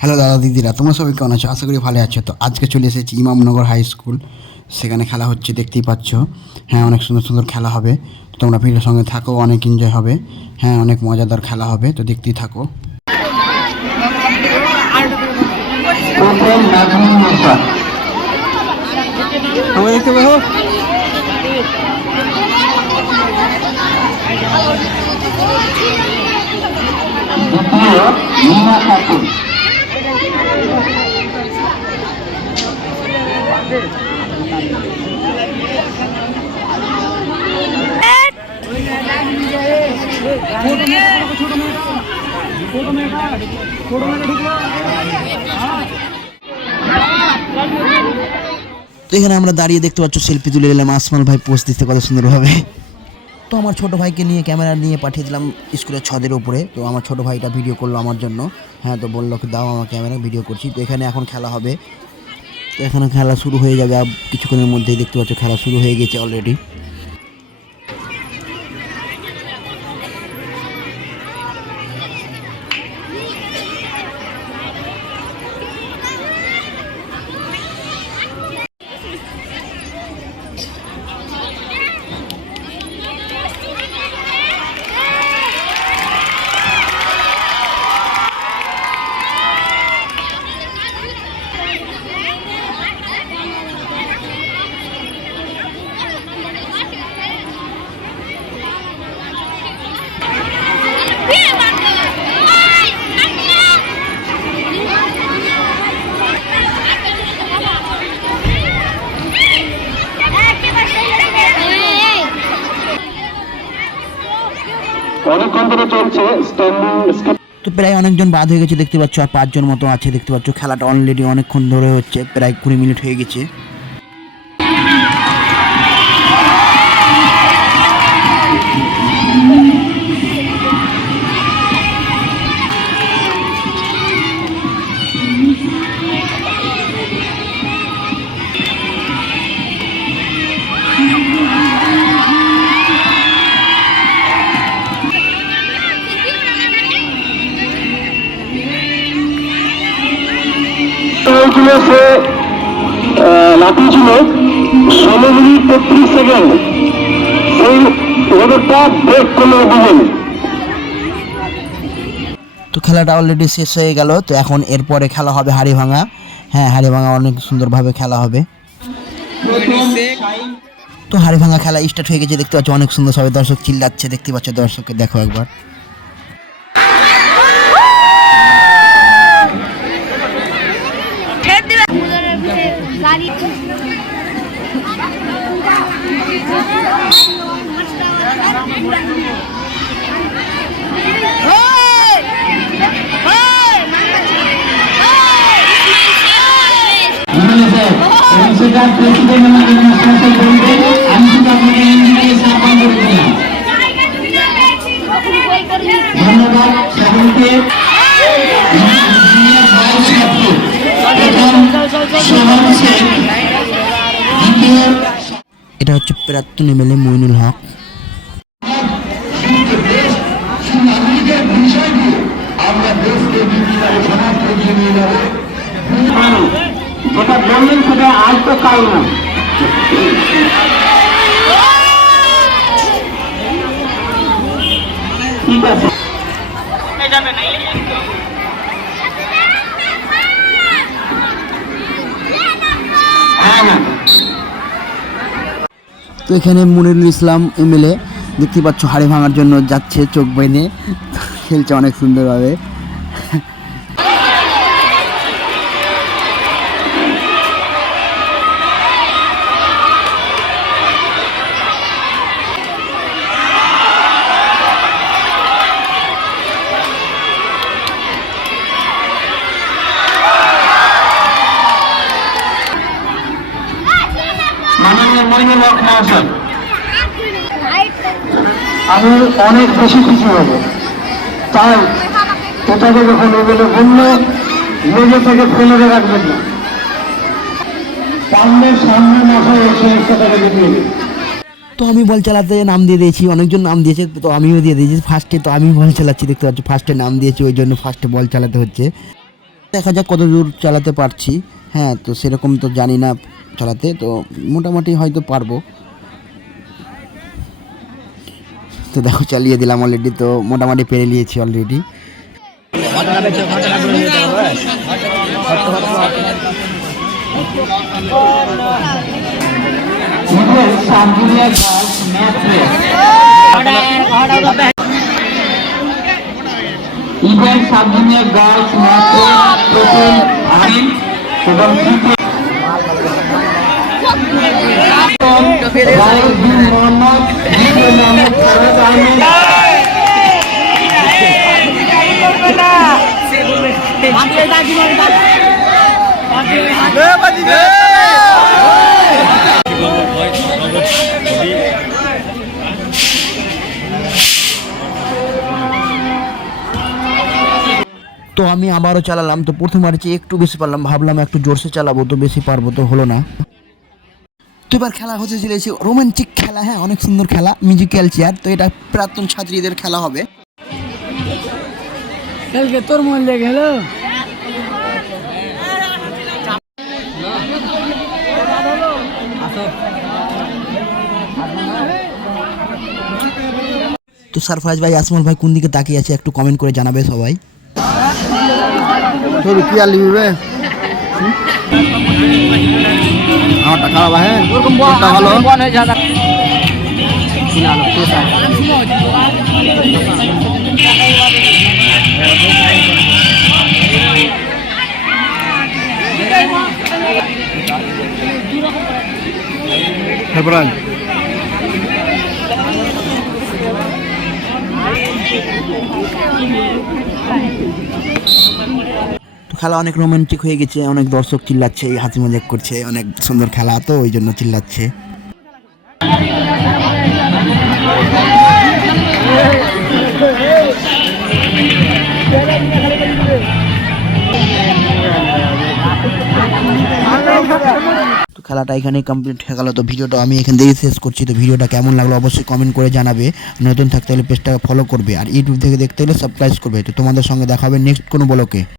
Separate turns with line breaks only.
Hello দাদা দিদিরা, তোমরা সবাই কেমন আছো? আশা করি ভালো আছো। তো আজকে চলে এসেছি ইমামনগর হাই স্কুল। সেখানে খেলা হচ্ছে, দেখতেই পাচ্ছ। হ্যাঁ অনেক সুন্দর সুন্দর খেলা হবে। তোমরা ভিড়ের সঙ্গে থাকো, অনেক এনজয় হবে। হ্যাঁ অনেক মজাদার খেলা হবে। তো দেখতেই থাকো। দেখতে পাবো
খাতুন
তো এখানে আমরা দাঁড়িয়ে দেখতে পাচ্ছ সেলফি তুলে নিলাম। আসমাল ভাই পোস্ট দিতে কত সুন্দরভাবে। তো আমার ছোট ভাইকে নিয়ে ক্যামেরা নিয়ে পাঠিয়ে দিলাম স্কুলের ছাদের উপরে। তো আমার ছোট ভাইটা ভিডিও করল আমার জন্য। হ্যাঁ তো বলল দাও আমার ক্যামেরা ভিডিও করছি। তো এখানে এখন খেলা হবে। তো এখানে খেলা শুরু হয়ে যাবে। কিছুক্ষণের মধ্যেই দেখতে পাচ্ছ, খেলা শুরু হয়ে গেছে অলরেডি
অনেকক্ষণ ধরে চলছে
তো প্রায় অনেকজন বাদ হয়ে গেছে, দেখতে পাচ্ছ, আর পাঁচজন মতো আছে, দেখতে পাচ্ছ, খেলাটা অলরেডি অনেকক্ষণ ধরে হচ্ছে, প্রায় কুড়ি মিনিট হয়ে গেছে।
সে আহ, লাফিয়েছিল ষোলো মিনিট তেত্রিশ সেকেন্ড? সেই রেকর্ডটা ব্রেক করল দুজন
তো খেলাটা অলরেডি শেষ হয়ে গেল তো এখন এরপরে খেলা হবে হাড়ি ভাঙা হ্যাঁ হাড়ি ভাঙা অনেক সুন্দরভাবে খেলা হবে। তো হাড়ি ভাঙা খেলা স্টার্ট হয়ে গেছে দেখতে পাচ্ছ অনেক সুন্দর সবাই দর্শক চিল্লাচ্ছে দেখতে পাচ্ছ দর্শককে দেখো একবার।
ধন্যবাদ সকলকে ইঞ্জিনিয়ার
হচ্ছে প্রাক্তন এমএলএ মইনুল হক
নাগরিকের বিষয়টি আমরা দেশকে বিভিন্ন সমাজকে এগিয়ে নিয়ে যাব যেটা বললেন সেটা আজ তো কাল না ঠিক আছে হ্যাঁ
তো এখানে মনিরুল ইসলাম এমএলএ দেখতে পাচ্ছ হাড়ি ভাঙার জন্য যাচ্ছে, চোখ বেঁধে, খেলছে অনেক সুন্দরভাবে।
মাননীয় হক মহাশয় আমি অনেক বেশি খুশি হব। তাই এটাকে যখন এগুলো বলল নিজে থেকে ফেলে রাখবেন না। সামনে সামনে মাসে এসে সেটাকে দেখিয়ে
তো আমি বল চালাতে নাম দিয়ে দিয়েছি অনেকজন নাম দিয়েছে তো আমিও দিয়ে দিয়েছি। ফার্স্টে তো আমি বল চালাচ্ছি দেখতে পাচ্ছি ফার্স্টে নাম দিয়েছি ওই জন্য ফার্স্টে বল চালাতে হচ্ছে। দেখা যাক কত দূর চালাতে পারছি। হ্যাঁ তো সেরকম তো জানি না চালাতে, তো মোটামুটি হয়তো পারব। তো দেখো, চালিয়ে দিলাম অলরেডি তো মোটামুটি পেরে নিয়েছি already
Sub-Junior Girls Match Race প্রথম আইন এবং তৃতীয় মোহাম্মদ ফরাদ আহমেদ
তো আমি আবারও চালালাম তো প্রথমবার চেয়ে একটু বেশি পারলাম ভাবলাম একটু জোরসে চালাবো তো বেশি পারব তো হলো না। তো এবার খেলা হতে চলেছে রোমান্টিক খেলা হ্যাঁ অনেক সুন্দর খেলা মিউজিক্যাল চেয়ার তো এটা প্রাক্তন ছাত্রীদের খেলা হবে।
কালকে তোর মন লেগে গেল
তো সারফরাজ ভাই আসমল ভাই কোন দিকে তাকিয়ে আছে একটু কমেন্ট করে জানাবে সবাই। তোর কি আর লিখবে? আমারটা খারাপ হ্যাঁ তোরটা ভালো? সারফরাজ তো খেলা অনেক রোমান্টিক হয়ে গেছে, অনেক দর্শক চিল্লাচ্ছে হাসি মজাক করছে, অনেক সুন্দর খেলা তো ওই জন্য চিল্লাচ্ছে। তো খেলাটা এখানেই কমপ্লিট হয়ে গেল, তো ভিডিওটা আমি এখান থেকে শেষ করছি, তো ভিডিওটা কেমন লাগল অবশ্যই কমেন্ট করে জানাবে। নতুন থাকতে হলে পেজটাকে ফলো করবে, আর ইউটিউব থেকে দেখতে হলে সাবস্ক্রাইব করবে, তো তোমাদের সঙ্গে দেখা হবে নেক্সট কোনো ব্লকে।